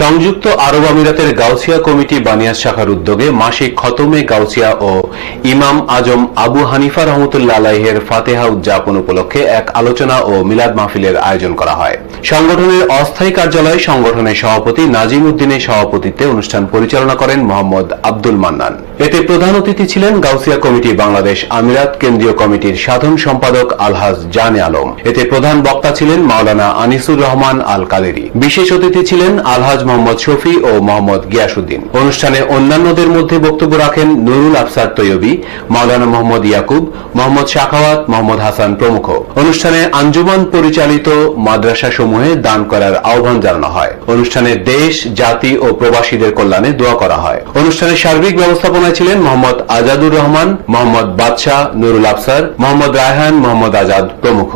সংযুক্ত আরব আমিরাতের গাউছিয়া কমিটি বানিয়াস শাখার উদ্যোগে মাসিক খতমে গাউছিয়া ও ইমাম আজম আবু হানিফা রহমতুল্লাহ আলাইহের ফাতেহা উদযাপন উপলক্ষে এক আলোচনা ও মিলাদ মাহফিলের আয়োজন করা হয়। সংগঠনের অস্থায়ী কার্যালয়ে সংগঠনের সভাপতি নাজিম উদ্দিনের সভাপতিত্বে অনুষ্ঠান পরিচালনা করেন মোহাম্মদ আব্দুল মান্নান। এতে প্রধান অতিথি ছিলেন গাউছিয়া কমিটি বাংলাদেশ আমিরাত কেন্দ্রীয় কমিটির সাধারণ সম্পাদক আলহাজ জানে আলম। এতে প্রধান বক্তা ছিলেন মাওলানা আনিসুর রহমান আল কাদেরী। বিশেষ অতিথি ছিলেন আলহাজ মোহাম্মদ শফি ও মোহাম্মদ গিয়াসউদ্দিন। অনুষ্ঠানে অন্যান্যদের মধ্যে বক্তব্য রাখেন নুরুল আফসার তৈয়বী, মাওলানা মোহাম্মদ ইয়াকুব, মোহাম্মদ শাখাওয়াত, মোহাম্মদ হাসান প্রমুখ। অনুষ্ঠানে আঞ্জুমান পরিচালিত মাদ্রাসা সমূহে দান করার আহ্বান জানানো হয়। অনুষ্ঠানে দেশ, জাতি ও প্রবাসীদের কল্যাণে দোয়া করা হয়। অনুষ্ঠানে সার্বিক ব্যবস্থাপনায় ছিলেন মোহাম্মদ আজাদুর রহমান, মোহাম্মদ বাদশাহ, নুরুল আফসার, মোহাম্মদ রায়হান, মোহাম্মদ আজাদ প্রমুখ।